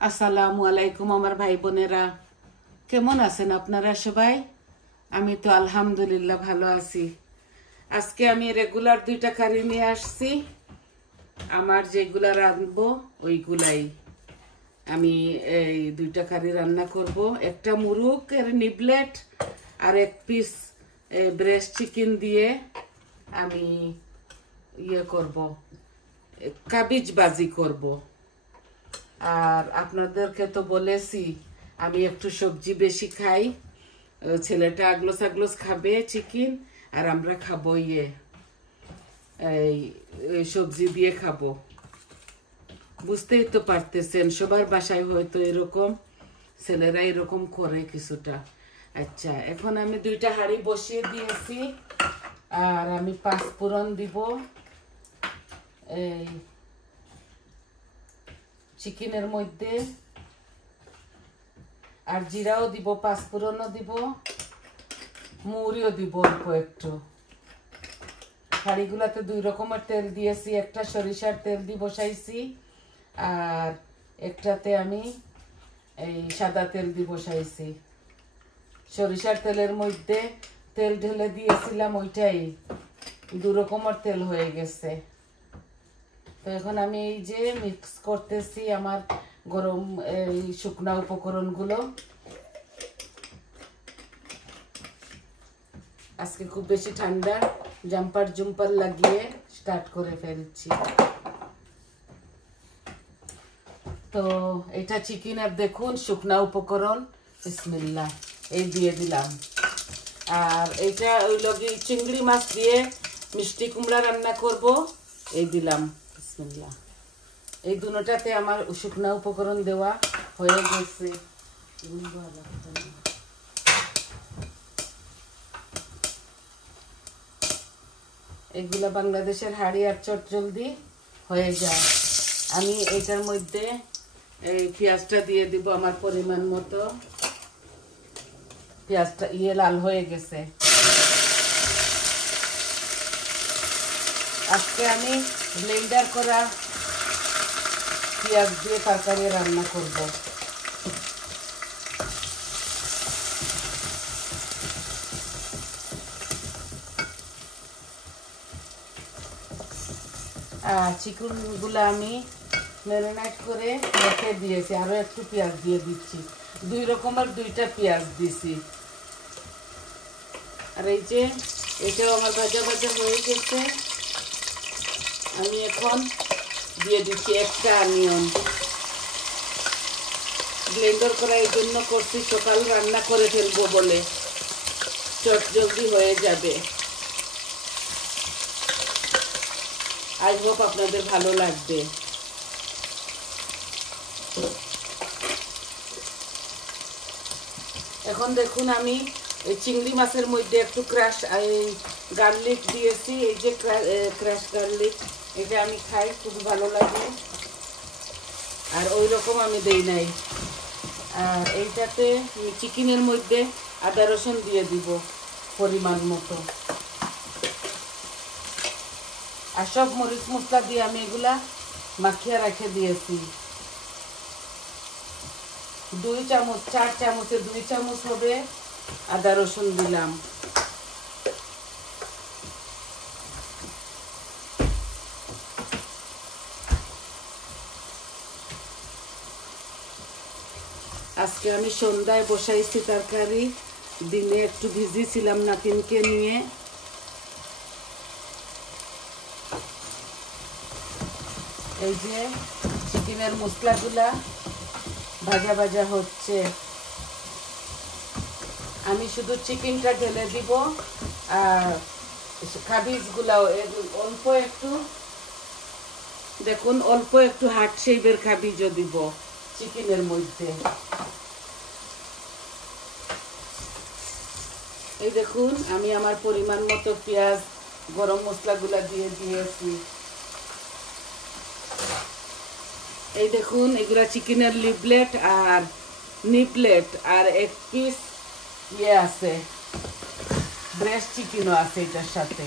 আসসালামু আলাইকুম আমার ভাই বোনেরা, কেমন আছেন আপনারা সবাই? আমি তো আলহামদুলিল্লাহ ভালো আছি। আজকে আমি রেগুলার 2টা কারি নিয়ে আসছি। আমার যেগুলা রাঁধবো ওইগুলাই আমি এই 2টা কারি রান্না করব। একটা মুরগের নিবলেট আর এক পিস ব্রেস্ট চিকেন দিয়ে আমি করব, কাবিজ বাজি করব। আর আপনাদেরকে তো বলেছি আমি একটু সবজি বেশি খাই। ছেলেটা আগলোস আগলোস খাবে চিকেন, আর আমরা খাবো এই সবজি দিয়ে খাবো। বুঝতেই তো পারতেছেন, সবার বাসায় হয়তো এরকম, ছেলেরা এরকম করে কিছুটা। আচ্ছা, এখন আমি 2টা হাঁড়ি বসিয়ে দিয়েছি, আর আমি 5 ফোড়ন দিব এই চিকেনের মধ্যে, আর জিরাও দিব, 5 ফোড়নও দিব, মৌরিও দিব অল্প একটু। হাঁড়িগুলাতে 2 রকমের তেল দিয়েছি, একটা সরিষার তেল দিয়ে বসাইছি, আর একটাতে আমি এই সাদা তেল দিয়ে বসাইছি। সরিষার তেলের মধ্যে তেল ঢেলে দিয়েছিলাম, ওইটাই 2 রকমের তেল হয়ে গেছে। তো এখন আমি এই যে মিক্স করতেছি আমার গরম এই শুকনা উপকরণগুলো। আজকে খুব বেশি ঠান্ডা, জাম্পার জুম্পার লাগিয়ে স্টার্ট করে ফেলছি। তো এটা চিকেন, আর দেখুন শুকনা উপকরণ, বিসমিল্লাহ এই দিয়ে দিলাম। আর এটা ওই লগে চিংড়ি মাছ দিয়ে মিষ্টি কুমড়া রান্না করব, এই দিলাম, বিসমিল্লাহ। এই দুটোটাতে আমার শুকনা উপকরণ দেওয়া হয়ে গেছে। এগুলা বাংলাদেশের হাঁড়ি আর চটজলদি হয়ে যায়। আমি এটার মধ্যে এই পেঁয়াজটা দিয়ে দিব আমার পরিমাণ মতো। পেঁয়াজটা লাল হয়ে গেছে। আজকে আমি ব্লেন্ডার করা পেঁয়াজ দিয়ে তরকারি রান্না করব। চিকেনগুলো আমি ম্যারিনেট করে রেখে দিয়েছি, আরও একটু পেঁয়াজ দিয়ে দিচ্ছি। 2 রকমের 2টা পেঁয়াজ দিছি। আর এই যে এটাও আমার ভাজা ভাজা হয়ে গেছে। আমি এখন দিয়ে দিচ্ছি একটা অনিয়ন। ব্লেন্ডার করা এই জন্য করছি, সকাল রান্না করে ফেলবো বলে চট জলদি হয়ে যাবে। আই হোপ আপনাদের ভালো লাগবে। এখন দেখুন আমি এই চিংড়ি মাছের মধ্যে একটু ক্রাশ গার্লিক দিয়েছি। এই যে ক্রাশ গার্লিক, এটা আমি খাই, খুব ভালো লাগে, আর ওই রকম আমি দেই নাই। আর এইটাতে চিকেনের মধ্যে আদা রসুন দিয়ে দিব পরিমাণ মতো। আর সব মরিচ মশলা দিয়ে আমি এগুলা মাখিয়ে রেখে দিয়েছি। 2 চামচ, 4 চামচে 2 চামচ হবে আদা রসুন দিলাম। আজকে আমি সন্ধ্যায় বসাইছি তরকারি, দিনে একটু ভিজিয়েছিলাম নাতিনকে নিয়ে। এই যে চিকেনের মশলাগুলা ভাজা ভাজা হচ্ছে। আমি শুধু চিকেনটা ঢেলে দিব, আর কাবিজগুলাও অল্প একটু, দেখুন অল্প একটু হার্ট শেপের কাবিজও দিব চিকেনের মধ্যে। এই দেখুন আমি আমার পরিমাণ মতো পেঁয়াজ গরম মশলাগুলা দিয়ে দিয়েছি। এই দেখুন এগুলা চিকেনের লিবলেট আর নিপলেট, আর এক পিস আছে ব্রেস্ট চিকেনও আছে এটার সাথে।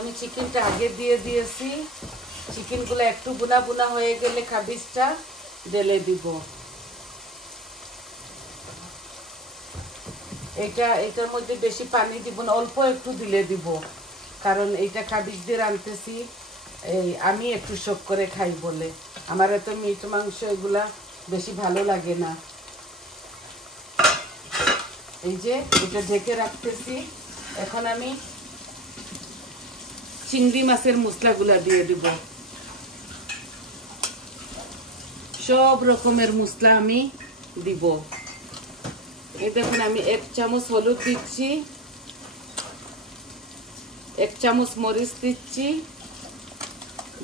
আমি চিকেনটা আগে দিয়ে দিয়েছি। চিকেনগুলো একটু বুনা বুনা হয়ে গেলে কাবিজটা ঢেলে দিব। এটার মধ্যে বেশি পানি দিব না, অল্প একটু দিলে দিব, কারণ এইটা কাবিজ দিয়ে রাঁধতেছি। আমি একটু শোক করে খাই বলে, আমার এত মিট মাংস এগুলা বেশি ভালো লাগে না। এই যে এটা ঢেকে রাখতেছি। এখন আমি চিংড়ি মাছের মশলাগুলা দিয়ে দিব। সব রকমের মশলা আমি দিব। এই দেখুন আমি 1 চামচ হলুদ দিচ্ছি, 1 চামচ মরিচ দিচ্ছি,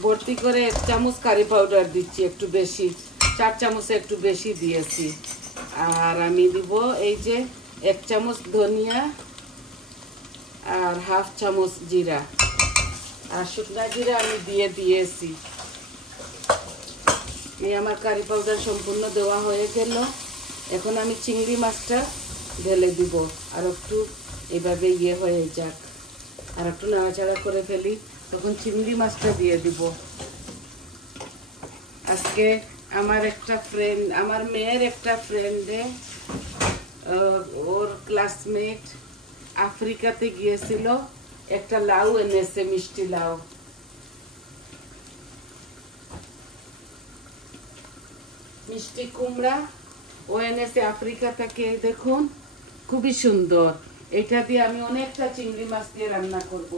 ভর্তি করে 1 চামচ কারি পাউডার দিচ্ছি, একটু বেশি, 4 চামচে একটু বেশি দিয়েছি। আর আমি দিব এই যে 1 চামচ ধনিয়া আর হাফ চামচ জিরা, আর শুকনা জিরা আমি দিয়ে দিয়েছি। এই আমার কারি পাউডার সম্পূর্ণ দেওয়া হয়ে গেল। এখন আমি চিংড়ি মাছটা ঢেলে দিব, আর একটু এভাবে হয়ে যাক, আর একটু নাড়াচাড়া করে ফেলি, তখন চিংড়ি মাছটা দিয়ে দিব। আজকে আমার একটা ফ্রেন্ড, আমার মেয়ের একটা ফ্রেন্ডে, ওর ক্লাসমেট আফ্রিকাতে গিয়েছিল, একটা লাউ এনেছে, মিষ্টি লাউ। মিষ্টি কুমড়া ও এনেছে আফ্রিকা থেকে, দেখুন খুবই সুন্দর। এটা দিয়ে আমি অনেকটা চিংড়ি মাছ দিয়ে রান্না করব।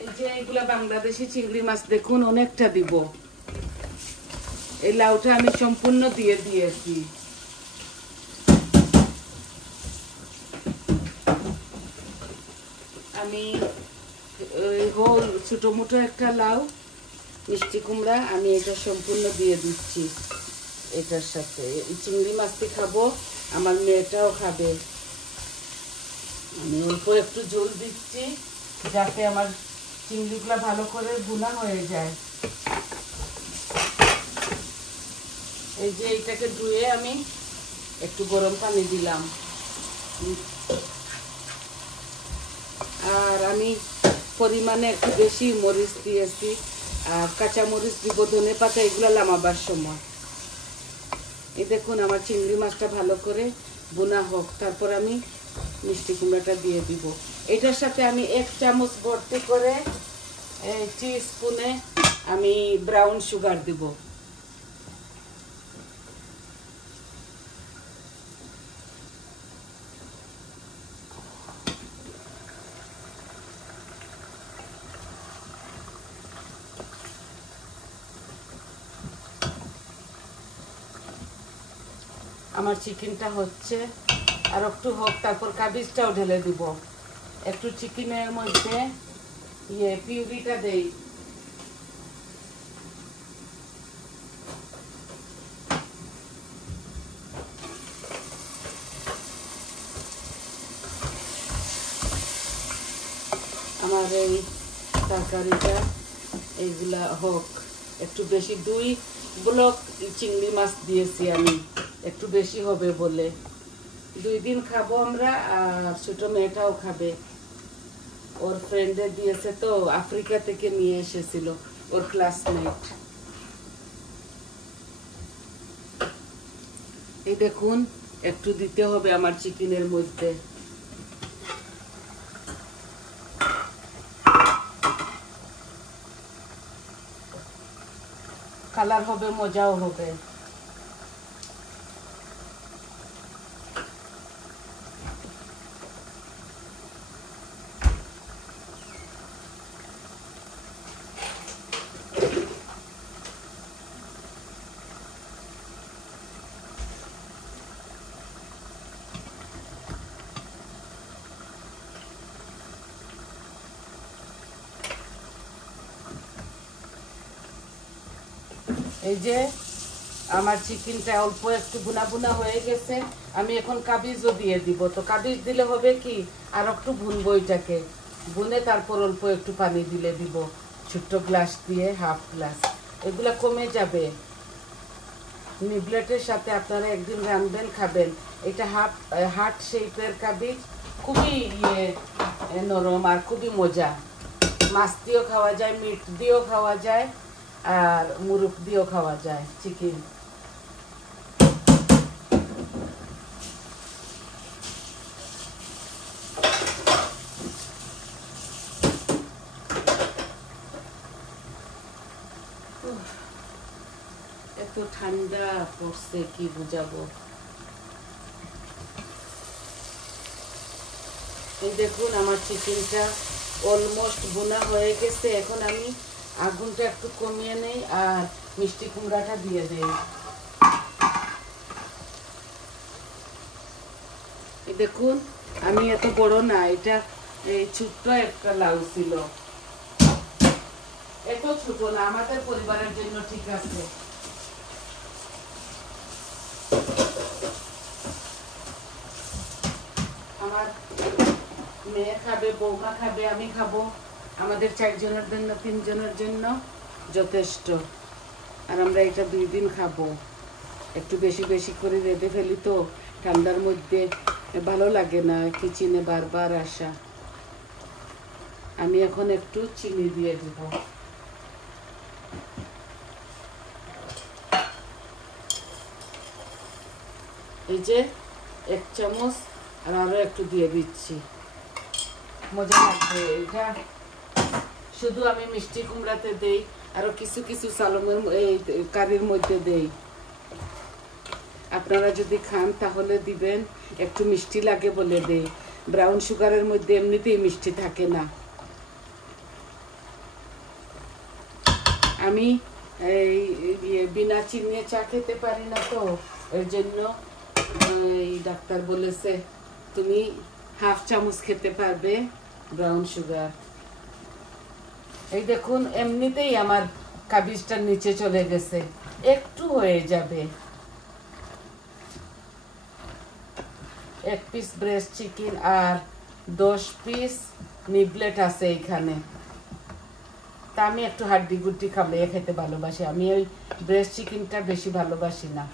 এই যে এইগুলা বাংলাদেশি চিংড়ি মাছ, দেখুন অনেকটা দিব। এই লাউটা আমি সম্পূর্ণ দিয়ে দিয়েছি। আমি হোল ছোট মোটো একটা লাউ মিষ্টি কুমড়া আমি এটা সম্পূর্ণ দিয়ে দিচ্ছি এটার সাথে। চিংড়ি মাছটি খাবো, আমার মেয়েটাও খাবে। আমি অল্প একটু ঝোল দিচ্ছি যাতে আমার চিংড়িগুলো ভালো করে ভুনা হয়ে যায়। এই যে এটাকে ধুয়ে আমি একটু গরম পানি দিলাম। আর আমি পরিমাণে একটু বেশি মরিচ দিয়েছি, আর কাঁচা মরিচ দিব, ধনে পাতা এগুলো নামাবার সময়। এই দেখুন আমার চিংড়ি মাছটা ভালো করে বোনা হোক, তারপর আমি মিষ্টি কুমড়াটা দিয়ে দিব। এটার সাথে আমি 1 চামচ ভর্তি করে টি স্পুনে আমি ব্রাউন সুগার দিব। আমার চিকেনটা হচ্ছে, আর একটু হোক, তারপর কাবিজটাও ঢেলে দিব। একটু চিকেনের মধ্যে পিউরিটা দেই। আমার এই তরকারিটা এইগুলা হোক একটু বেশি। 2 ব্লক চিংড়ি মাছ দিয়েছি আমি, একটু বেশি হবে বলে। 2 দিন খাবো আমরা, আর ছোট মেয়েটাও খাবে। ওর ফ্রেন্ডে দিয়েছে তো, আফ্রিকা থেকে নিয়ে এসেছিল ওর ক্লাসমেট। এই দেখুন একটু দিতে হবে আমার চিকেনের মধ্যে। কালার হবে, মজাও হবে। এই যে আমার চিকেনটা অল্প একটু বুনা বুনা হয়ে গেছে, আমি এখন কাবিজও দিয়ে দিব। তো কাবিজ দিলে হবে কি, আর একটু ভুনবো, এটাকে ভুনে তারপর অল্প একটু পানি দিলে দিব, ছোট্ট গ্লাস দিয়ে, হাফ গ্লাস। এগুলা কমে যাবে। নিবলেটের সাথে আপনারা একদিন রাঁধবেন, খাবেন। এটা হার্ট শেপের কাবিজ, খুবই নরম আর খুবই মজা। মাছ দিয়েও খাওয়া যায়, মিট দিয়েও খাওয়া যায়, আর মুরগ দিয়েও খাওয়া যায় চিকেন। এত ঠান্ডা পড়ছে কি বুঝাবো। এই দেখুন আমার চিকেনটা অলমোস্ট বোনা হয়ে গেছে। এখন আমি আগুনটা একটু কমিয়ে নেই আর মিষ্টি কুমড়াটা দিয়ে দেই। এই দেখুন আমি এত বড় না, এটা এই ছোট্ট একটা লাউ ছিল, এত ছোট না, আমাদের পরিবারের জন্য ঠিক আছে। আমার মেয়ে খাবে, বৌমা খাবে, আমি খাবো, আমাদের 4 জনের জন্য 3 জনের জন্য যথেষ্ট। আর আমরা এটা 2 দিন খাবো। একটু বেশি বেশি করে রেঁধে ফেলি তো, ঠান্ডার মধ্যে ভালো লাগে না কিচেনে বারবার আসা। আমি এখন একটু চিনি দিয়ে দেব। এই যে 1 চামচ, আর আরো একটু দিয়ে দিচ্ছি, মজা লাগবে। এটা শুধু আমি মিষ্টি কুমড়াতে দেই, আরো কিছু কিছু সালমের এই কারির মধ্যে দেই। আপনারা যদি খান তাহলে দিবেন, একটু মিষ্টি লাগে বলে দেই। ব্রাউন সুগারের মধ্যে এমনিতেই মিষ্টি থাকে না। আমি এই বিনা চিনি চা খেতে পারি না, তো এর জন্য এই ডাক্তার বলেছে তুমি 1/2 চামচ খেতে পারবে ব্রাউন সুগার। এই দেখুন এমনিতেই আমার কাবিজটা নিচে চলে গেছে, একটু হয়ে যাবে। 1 পিস ব্রেস্ট চিকেন আর 10 পিস নিবলেট আছে এখানে। তা আমি একটু হাড্ডি গুড্ডি খাবলে খেতে ভালোবাসি, আমি ওই ব্রেস্ট চিকেনটা বেশি ভালোবাসি না।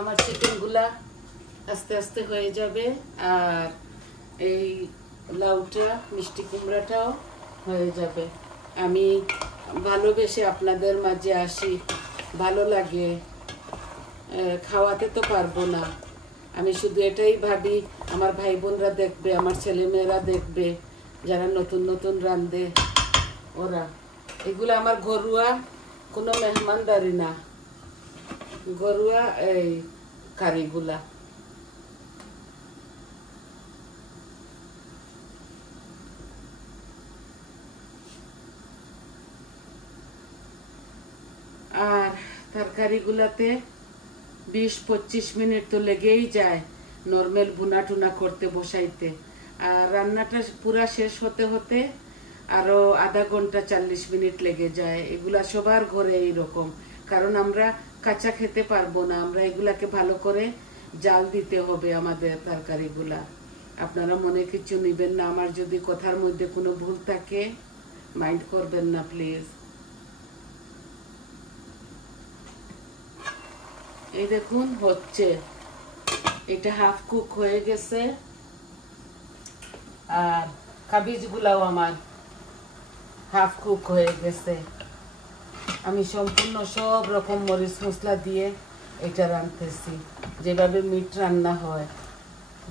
আমার চিকেনগুলা আস্তে আস্তে হয়ে যাবে, আর এই লাউটা মিষ্টি কুমড়াটাও হয়ে যাবে। আমি ভালোবেসে আপনাদের মাঝে আসি, ভালো লাগে, খাওয়াতে তো পারবো না। আমি শুধু এটাই ভাবি আমার ভাই বোনরা দেখবে, আমার ছেলেমেয়েরা দেখবে, যারা নতুন নতুন রাঁধে ওরা। এগুলো আমার ঘরোয়া, কোনো মেহমানদারি না, ঘরোয়া এই কারিগুলা। আর তরকারিগুলাতে 20-25 মিনিট তো লেগেই যায় নর্মাল ভুনা টুনা করতে বসাইতে, আর রান্নাটা পুরা শেষ হতে হতে আরো আধা ঘন্টা 40 মিনিট লেগে যায়। এগুলা সবার ঘরে এইরকম, কারণ আমরা কাঁচা খেতে পারবো না, আমরা এগুলাকে ভালো করে জাল দিতে হবে আমাদের তরকারিগুলা। আপনারা মনে কিছু নিবেন না, আমার যদি কথার মধ্যে কোনো ভুল থাকে মাইন্ড করবেন না প্লিজ। এই দেখুন হচ্ছে, এটা হাফ কুক হয়ে গেছে, আর কাবিজগুলাও আমার হাফ কুক হয়ে গেছে। আমি সম্পূর্ণ সব রকম মরিচ মশলা দিয়ে এটা রাঁধতেছি, যেভাবে মিট রান্না হয়।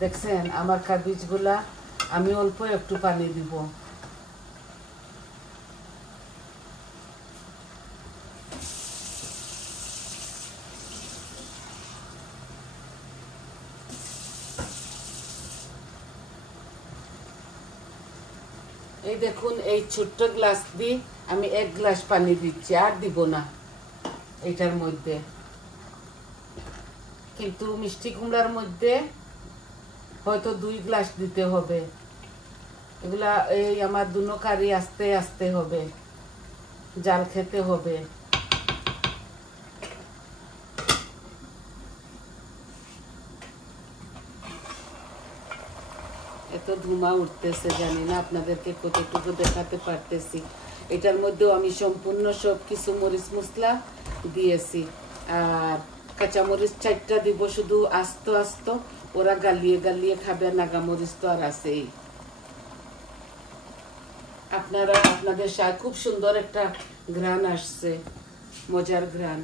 দেখছেন আমার কাবিজগুলা, আমি অল্প একটু পানি দিব। এই দেখুন এই ছোট্ট গ্লাস দিয়ে আমি 1 গ্লাস পানি দিচ্ছি, আর দিব না এটার মধ্যে। কিন্তু মিষ্টি কুমড়ার মধ্যে হয়তো 2 গ্লাস দিতে হবে। এগুলা এই আমার দুনো কারি আস্তে আস্তে হবে, জাল খেতে হবে। এত ধুমা উঠতেছে, জানি না আপনাদেরকে কতটুকু দেখাতে পারতেছি। এটার মধ্যেও আমি সম্পূর্ণ সব কিছু মরিচ মশলা দিয়েছি। আর কাঁচামরিচ 4টা দিব, শুধু আস্ত আস্ত, ওরা গালিয়ে গালিয়ে খাবে। নাগামরিচ তো আর আছেই। আপনারা আপনাদের স্বাদ, খুব সুন্দর একটা ঘ্রাণ আসছে, মজার ঘ্রাণ।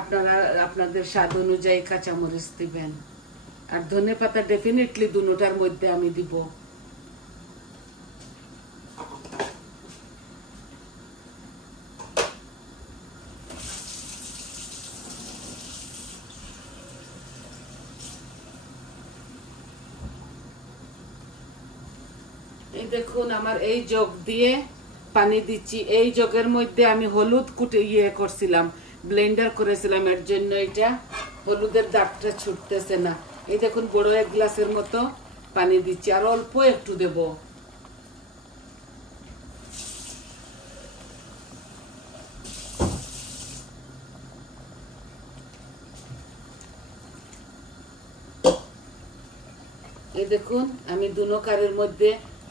আপনারা আপনাদের স্বাদ অনুযায়ী কাঁচামরিচ দিবেন। আর ধনেপাতা ডেফিনেটলি দুটোটার মধ্যে আমি দিব। এই দেখুন আমার এই জগ দিয়ে পানি দিচ্ছি। এই জগের মধ্যে আমি হলুদ কুটে করছিলাম, ব্লেন্ডার করেছিলাম, এর জন্য এটা হলুদের দাগটা ছুটতেছে না। এই দেখুন বড় 1 গ্লাসের মতো পানি দিচ্ছি, আর অল্প একটু দেব। এই দেখুন আমি দুনো কারের মধ্যে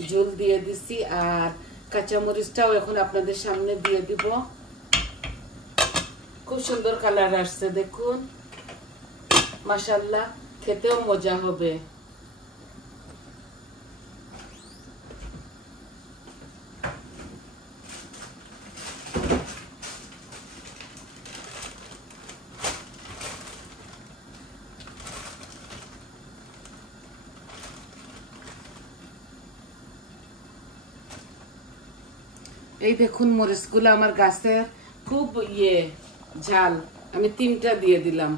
ঝোল দিয়ে দিছি, আর কাঁচামরিচটাও এখন আপনাদের সামনে দিয়ে দিব। খুব সুন্দর কালার আসছে দেখুন, মাশাআল্লাহ, খেতেও মজা হবে। এই দেখুন মরিচগুলো আমার গাছের, খুব ঝাল। আমি 3টা দিয়ে দিলাম,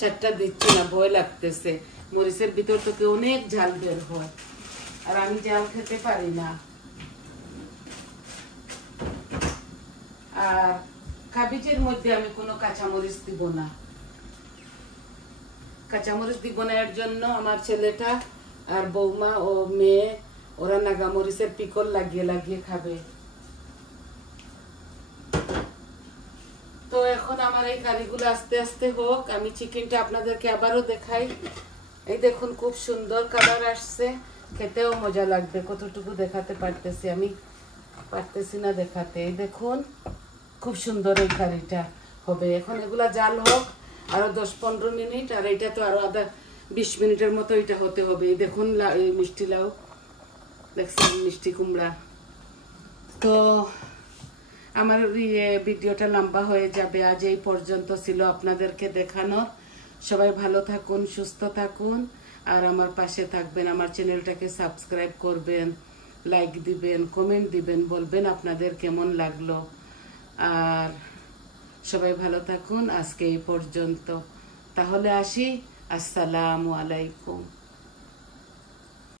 4টা দিচ্ছি না, ভয় লাগতেছে। মরিচের ভিতর থেকে অনেক ঝাল বের হয়, আর আমি ঝাল খেতে পারি না। আর কাবিজের মধ্যে আমি কোনো কাঁচামরিচ দিব না। কাঁচামরিচ দিব না, এর জন্য আমার ছেলেটা আর বৌমা ও মেয়ে, ওরা নাগামরিচের পিকল লাগিয়ে লাগিয়ে খাবে। তো এখন আমার এই কারিগুলো আস্তে আস্তে হোক, আমি চিকেনটা আপনাদেরকে আবারও দেখাই। এই দেখুন খুব সুন্দর কালার আসছে, খেতেও মজা লাগবে। কতটুকু দেখাতে পারতেছি, আমি পারতেছি না দেখাতে। এই দেখুন খুব সুন্দর এই কারিটা হবে। এখন এগুলা জাল হোক আরো 10-15 মিনিট, আর এটা তো আরো 20 মিনিটের মতো এটা হতে হবে। এই দেখুন এই মিষ্টি লাউ দেখছেন, মিষ্টি কুমড়া। তো আমার ভিডিওটা লম্বা হয়ে যাবে, আজ এই পর্যন্ত ছিল আপনাদেরকে দেখানো। সবাই ভালো থাকুন, সুস্থ থাকুন, আর আমার পাশে থাকবেন। আমার চ্যানেলটাকে সাবস্ক্রাইব করবেন, লাইক দিবেন, কমেন্ট দিবেন, বলবেন আপনাদের কেমন লাগলো। আর সবাই ভালো থাকুন, আজকে এই পর্যন্ত। তাহলে আসি, আসসালামু আলাইকুম।